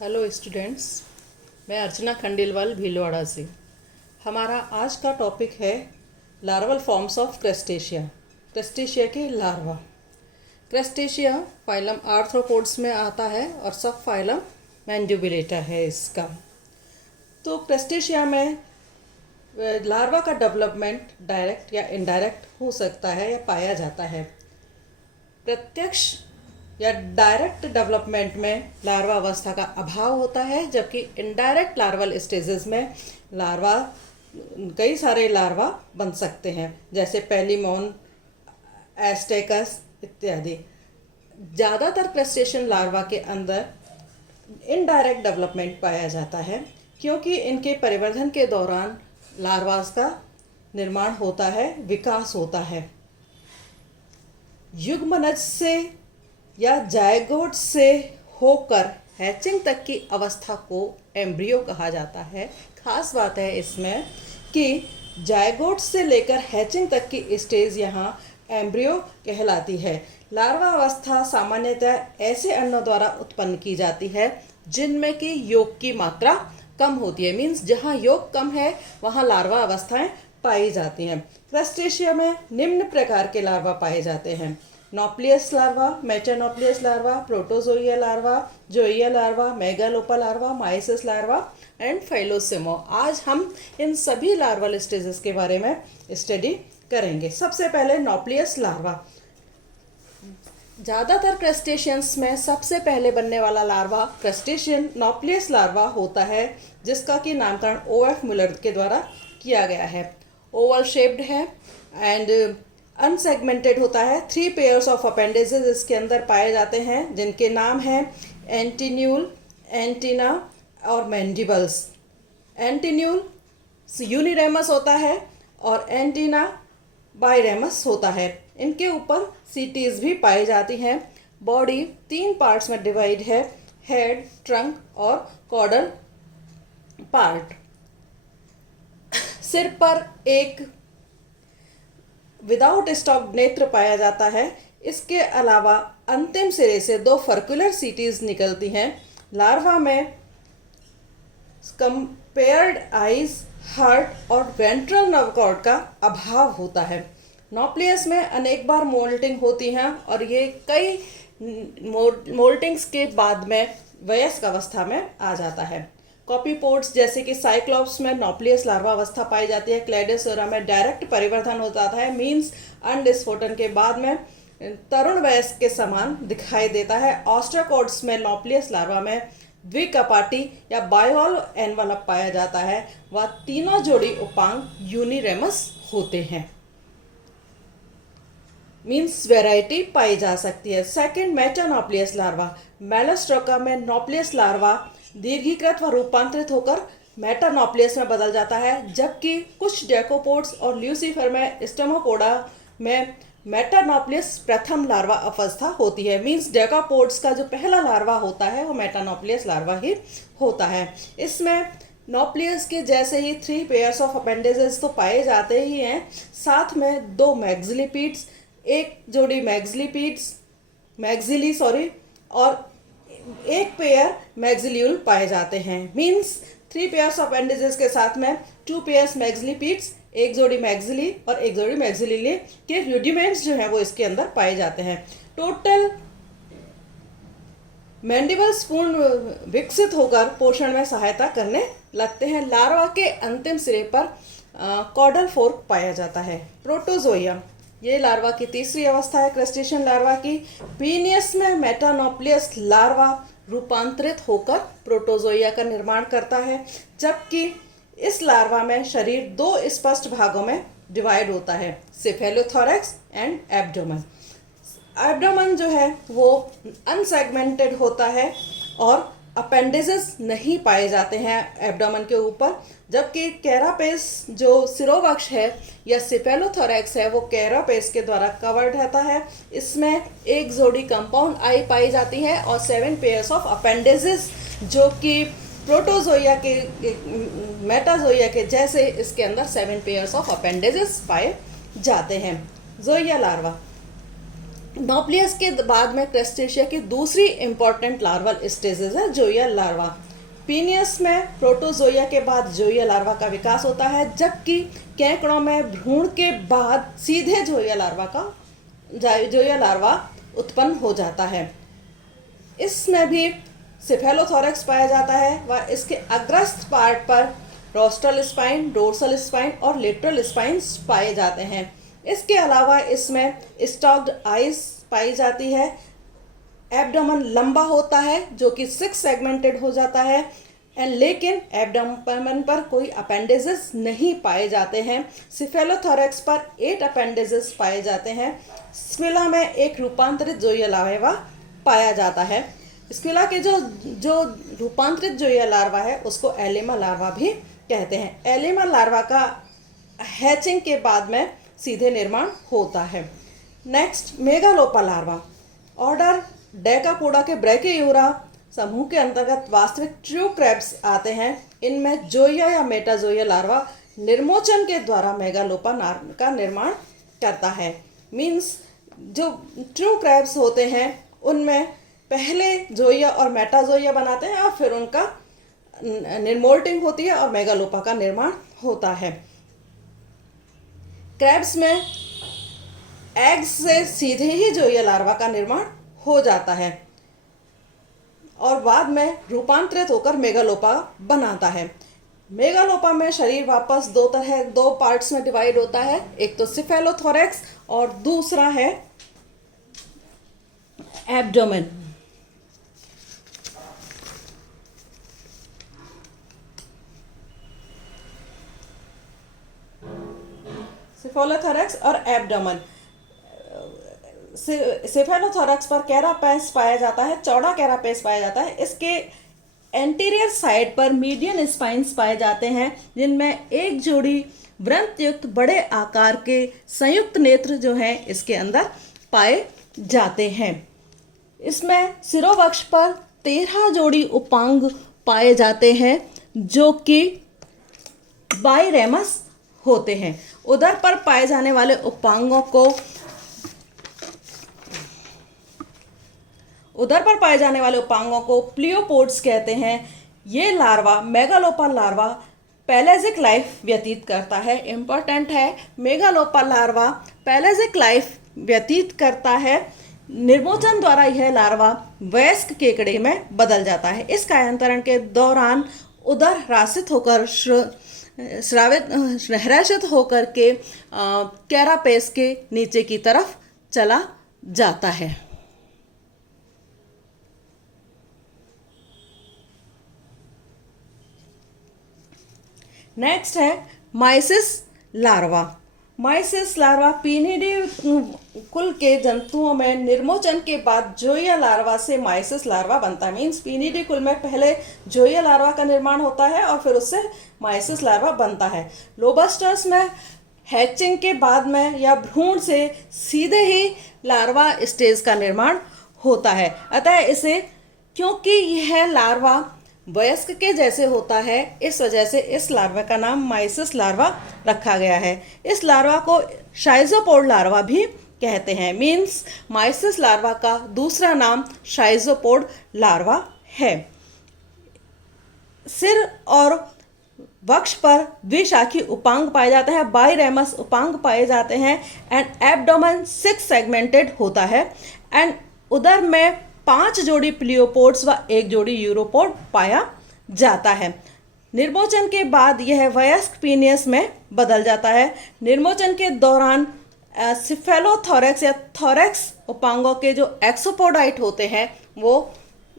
Hello students, मैं अर्चना खंडेलवाल भीलवाड़ा से। हमारा आज का टॉपिक है लार्वल फॉर्म्स ऑफ क्रेस्टेशिया। क्रेस्टेशिया के लार्वा। क्रेस्टेशिया फाइलम आर्थ्रोपोड्स में आता है और सब फाइलम मैंडिबुलेटा है इसका। तो क्रेस्टेशिया में लार्वा का डेवलपमेंट डायरेक्ट या इनडायरेक्ट हो सकता है या पाया जाता है। प्रत्यक्ष या डायरेक्ट डेवलपमेंट में लार्वा अवस्था का अभाव होता है, जबकि इनडायरेक्ट लार्वल स्टेजेस में लार्वा कई सारे लार्वा बन सकते हैं, जैसे पेलिमोन, एस्टेकस इत्यादि। ज़्यादातर क्रस्टेशियन लार्वा के अंदर इनडायरेक्ट डेवलपमेंट पाया जाता है, क्योंकि इनके परिवर्धन के दौरान लार्वास का निर्माण होता है, विकास होता है। युग्मनज से या जायगोट से होकर हैचिंग तक की अवस्था को एम्ब्रियो कहा जाता है। खास बात है इसमें कि जायगोट से लेकर हैचिंग तक की स्टेज यहाँ एम्ब्रियो कहलाती है। लार्वा अवस्था सामान्यतः ऐसे अंडों द्वारा उत्पन्न की जाती है जिनमें कि योग की मात्रा कम होती है। मीन्स जहाँ योग कम है वहाँ लार्वा अवस्थाएं पाई जाती हैं। क्रस्टेशिया में निम्न प्रकार के लार्वा पाए जाते हैं: nauplius larva, metanauplius larva, protozoea larva, zoea larva, megalopa larva, mysis larva and phyllosoma. आज हम इन सभी लार्वल स्टेजेस के बारे में स्टडी करेंगे। सबसे पहले नॉप्लियस लार्वा। ज़्यादातर क्रस्टेशियंस में सबसे पहले बनने वाला लार्वा क्रस्टेशियन नॉप्लियस लार्वा होता है, जिसका कि नामकरण O.F. मुलर के द्वारा किया गया है। ओवल शेप्ड है एंड अनसेगमेंटेड होता है। 3 पेयर्स ऑफ अपेंडेजेस इसके अंदर पाए जाते हैं, जिनके नाम हैं एंटीन्यूल, एंटीना और मैंडिबल्स। एंटीन्यूल यूनिरेमस होता है और एंटीना बाइरेमस होता है। इनके ऊपर सीटीज भी पाई जाती हैं। बॉडी 3 पार्ट्स में डिवाइड है: हेड, ट्रंक और कॉर्डल पार्ट। सिर पर एक विदाउट स्टॉप नेत्र पाया जाता है। इसके अलावा अंतिम सिरे से 2 फर्कुलर सीटीज निकलती हैं। लार्वा में कंपेयर्ड आइज, हार्ट और वेंट्रल नर्व कॉर्ड का अभाव होता है। नॉप्लियस में अनेक बार मोल्टिंग होती हैं और ये कई मोल्टिंग्स के बाद में वयस्क अवस्था में आ जाता है। कॉपीपोड्स जैसे कि साइक्लॉप्स में नॉप्लियस लार्वा अवस्था पाई जाती है। क्लेडोसोरा में डायरेक्ट परिवर्तन हो जाता है, मीन्स अंडस्फोटन के बाद में तरुण वयस्क के समान दिखाई देता है। ऑस्ट्राकोड्स में नॉप्लियस लार्वा में द्विकपाटी या बायोल एनवलप पाया जाता है। वह तीनों जोड़ी उपांग यूनिरेमस होते हैं, मीन्स वेराइटी पाई जा सकती है। Second, मेटानॉप्लियस larva. मेलास्ट्रोका में नॉप्लियस लार्वा दीर्घीकृत व रूपांतरित होकर मेटानॉप्लियस में बदल जाता है, जबकि कुछ डेकोपोड्स और ल्यूसीफर में स्टेमोपोडा में मेटानॉप्लियस प्रथम लार्वा अवस्था होती है। मीन्स डेकोपोड्स का जो पहला लार्वा होता है वो मेटानॉप्लियस लार्वा ही होता है। इसमें नॉप्लियस के जैसे ही 3 पेयर्स ऑफ अपेंडेजेस तो पाए जाते ही हैं, साथ में 2 मैग्जिलिपीड्स, एक जोड़ी मैग्जिली और एक पेयर मैग्जिल्यूल पाए जाते हैं। मीन्स 3 पेयर्स ऑफ अपेंडेजेस के साथ में 2 पेयर्स मैग्जिलिपीड्स, एक जोड़ी मैग्जिली और एक जोड़ी मैग्जिलिली के रूडिमेंट्स जो हैं वो इसके अंदर पाए जाते हैं। टोटल मैंडिबल्स पूर्ण विकसित होकर पोषण में सहायता करने लगते हैं। लार्वा के अंतिम सिरे पर कॉर्डल फोर्क पाया जाता है। प्रोटोजोइया, ये लार्वा की तीसरी अवस्था है क्रस्टेशियन लार्वा की। पीनियस में मेटानॉप्लियस लार्वा रूपांतरित होकर प्रोटोजोइया का निर्माण करता है, जबकि इस लार्वा में शरीर 2 स्पष्ट भागों में डिवाइड होता है: सेफेलोथोरैक्स एंड एब्डोमेन। एब्डोमेन जो है वो अनसेगमेंटेड होता है और अपेंडेजेस नहीं पाए जाते हैं एब्डोमेन के ऊपर, जबकि कैरापेस जो सिरोवक्ष है या सेफेलोथोरैक्स है वो कैरापेस के द्वारा कवर्ड रहता है। इसमें एक जोड़ी कंपाउंड आई पाई जाती है और 7 पेयर्स ऑफ अपेंडेजेस, जो कि प्रोटोजोइया के मेटाजोइया के जैसे इसके अंदर 7 पेयर्स ऑफ अपेंडेजेस पाए जाते हैं। जोइया लार्वा। नॉप्लियस के बाद में क्रस्टेशिया की दूसरी इंपॉर्टेंट लार्वल स्टेजेस है जोइया लार्वा। पीनियस में प्रोटोजोया के बाद जोइया लार्वा का विकास होता है, जबकि केकड़ों में भ्रूण के बाद सीधे जोइया लार्वा उत्पन्न हो जाता है। इसमें भी सिफेलोथोरैक्स पाया जाता है व इसके अग्रस्त पार्ट पर रोस्ट्रल स्पाइन, डोर्सल स्पाइन और लेटरल स्पाइन्स पाए जाते हैं। इसके अलावा इसमें स्टॉक्ड आइज पाई जाती है। एब्डोमेन लंबा होता है जो कि 6 सेगमेंटेड हो जाता है लेकिन एब्डोमेन पर कोई अपेंडेजेस नहीं पाए जाते हैं। सिफेलोथोरैक्स पर 8 अपेंडेजेस पाए जाते हैं। स्क्विला में एक रूपांतरित जोइया लार्वा पाया जाता है। स्क्विला के जो रूपांतरित जोइया लार्वा है उसको एलिमा लार्वा भी कहते हैं। एलिमा लार्वा का हैचिंग के बाद में सीधे निर्माण होता है। Next megalopa larva. Order Decapoda के ब्रैकियोरा समूह के अंतर्गत वास्तविक ट्रू क्रैब्स आते हैं। इनमें जोइया या मेटाजोइया लार्वा निर्मोचन के द्वारा मेगालोपा का निर्माण करता है। मीन्स जो ट्रू क्रैब्स होते हैं उनमें पहले जोइया और मेटाजोइया बनाते हैं और फिर उनका निर्मोल्टिंग होती है और मेगालोपा का निर्माण होता है। क्रैब्स में एग्स से सीधे ही जोइया लार्वा का निर्माण हो जाता है और बाद में रूपांतरित होकर मेगालोपा बनाता है। मेगालोपा में शरीर वापस दो पार्ट्स में डिवाइड होता है, एक तो सिफेलोथोरैक्स और दूसरा है एब्डोमेन। सिफेलोथोरैक्स और एब्डोमेन। सिफेलोथोरैक्स पर कैरापेस पाया जाता है, चौड़ा कैरापेस पाया जाता है। इसके एंटीरियर साइड पर मीडियन स्पाइन्स पाए जाते हैं जिनमें एक जोड़ी वृंतयुक्त बड़े आकार के संयुक्त नेत्र जो हैं इसके अंदर पाए जाते हैं। इसमें सिरोवक्ष पर 13 जोड़ी उपांग पाए जाते हैं जो कि बाइरेमस होते हैं। उदर पर पाए जाने वाले उपांगों को प्लियोपोड्स कहते हैं। ये लार्वा मेगालोपा लार्वा पैलेजिक लाइफ व्यतीत करता है। इम्पोर्टेंट है, मेगालोपा लार्वा पैलेजिक लाइफ व्यतीत करता है। निर्मोचन द्वारा यह लार्वा वयस्क केकड़े में बदल जाता है। इस कायांतरण के दौरान उदर ह्रासित होकर हृषित होकर के कैरापेस के नीचे की तरफ चला जाता है। नेक्स्ट है माइसिस लार्वा। माइसिस लार्वा पीनिडी कुल के जंतुओं में निर्मोचन के बाद जोइया लार्वा से माइसिस लार्वा बनता है। मीन्स पीनिडी कुल में पहले जोइया लार्वा का निर्माण होता है और फिर उससे माइसिस लार्वा बनता है। लोबस्टर्स में हैचिंग के बाद में या भ्रूण से सीधे ही लार्वा स्टेज का निर्माण होता है। अतः इसे, क्योंकि यह लार्वा वयस्क के जैसे होता है, इस वजह से इस लार्वा का नाम माइसिस लार्वा रखा गया है। इस लार्वा को शाइजोपोड लार्वा भी कहते हैं। मीन्स माइसिस लार्वा का दूसरा नाम शाइजोपोड लार्वा है। सिर और वक्ष पर द्विशाखी उपांग पाए जाते हैं, बाइरेमस उपांग पाए जाते हैं एंड एब्डोमेन 6 सेगमेंटेड होता है एंड उदर में 5 जोड़ी प्लियोपोड्स व 1 जोड़ी यूरोपोड पाया जाता है। निर्मोचन के बाद यह वयस्क पीनियस में बदल जाता है। निर्मोचन के दौरान सिफेलोथोरैक्स या थोरैक्स उपांगों के जो एक्सोपोडाइट होते हैं वो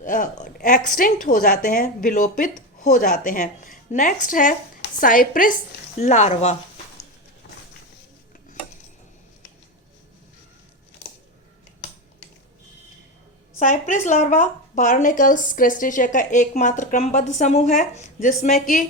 एक्सटिंक्ट हो जाते हैं, विलोपित हो जाते हैं। नेक्स्ट है साइप्रिस लार्वा। साइप्रिस लार्वा बार्नेकल्स क्रस्टेशिया का एकमात्र क्रमबद्ध समूह है जिसमें कि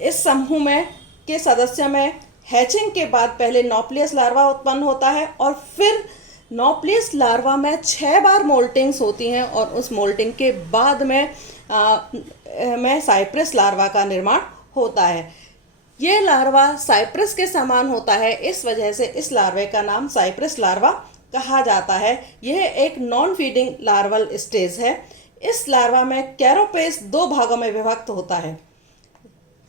इस समूह में के सदस्य में हैचिंग के बाद पहले नॉप्लियस लार्वा उत्पन्न होता है और फिर नॉप्लियस लार्वा में 6 बार मोल्टिंग्स होती हैं और उस मोल्टिंग के बाद में साइप्रिस लार्वा का निर्माण होता है। ये लार्वा साइप्रस के समान होता है, इस वजह से इस लार्वे का नाम साइप्रस लार्वा कहा जाता है। यह एक नॉन फीडिंग लार्वल स्टेज है। इस लार्वा में कैरोपेस 2 भागों में विभक्त होता है।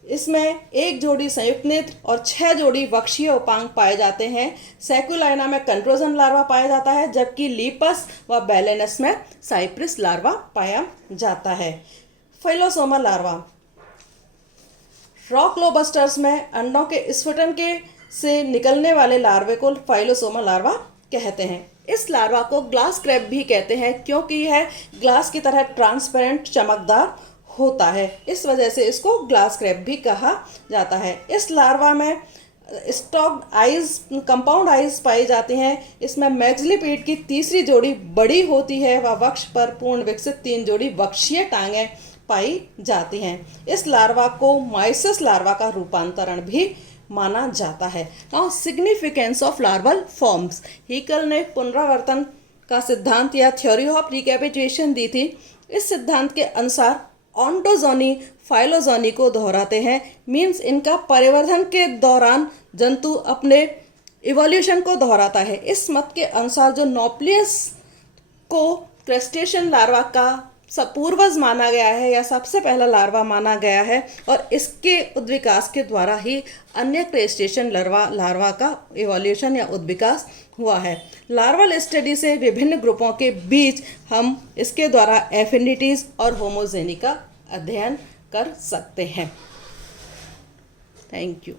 इसमें 1 जोड़ी संयुक्त नेत्र और 6 जोड़ी वक्षीय उपांग पाए जाते हैं। सेक्युलाइना में कंट्रोजन लार्वा पाया जाता है, जबकि लीपस व बैलेनस में साइप्रिस लार्वा पाया जाता है। फाइलोसोमा लार्वा, रॉक लोबस्टर्स में अंडों के स्फुटन के से निकलने वाले लार्वे को फाइलोसोमा लार्वा कहते हैं। इस लार्वा को ग्लास क्रैब भी कहते हैं, क्योंकि यह ग्लास की तरह ट्रांसपेरेंट चमकदार होता है। इस वजह से इसको ग्लास क्रैब भी कहा जाता है। इस लार्वा में स्टॉक्ड आइज, कंपाउंड आइज पाई जाती हैं। इसमें मैक्सिलिपेड की तीसरी जोड़ी बड़ी होती है व वक्ष पर पूर्ण विकसित 3 जोड़ी वक्षीय टांगें पाई जाती हैं। इस लार्वा को माइसिस लार्वा का रूपांतरण भी माना जाता है। Now significance of larval forms. Haeckel ने पुनरावर्तन का सिद्धांत या थ्योरी ऑफ रिकैपिचुएशन दी थी। इस सिद्धांत के अनुसार ऑन्टोजोनी फाइलोजोनी को दोहराते हैं, मीन्स इनका परिवर्धन के दौरान जंतु अपने इवोल्यूशन को दोहराता है। इस मत के अनुसार जो नोप्लियस को क्रस्टेशियन लार्वा का पूर्वज माना गया है या सबसे पहला लार्वा माना गया है, और इसके उद्विकास के द्वारा ही अन्य क्रस्टेशियन लार्वा का इवोल्यूशन या उद्विकास हुआ है। लार्वल स्टडी से विभिन्न ग्रुपों के बीच हम इसके द्वारा एफिनिटीज और होमोजेनी का अध्ययन कर सकते हैं। Thank you.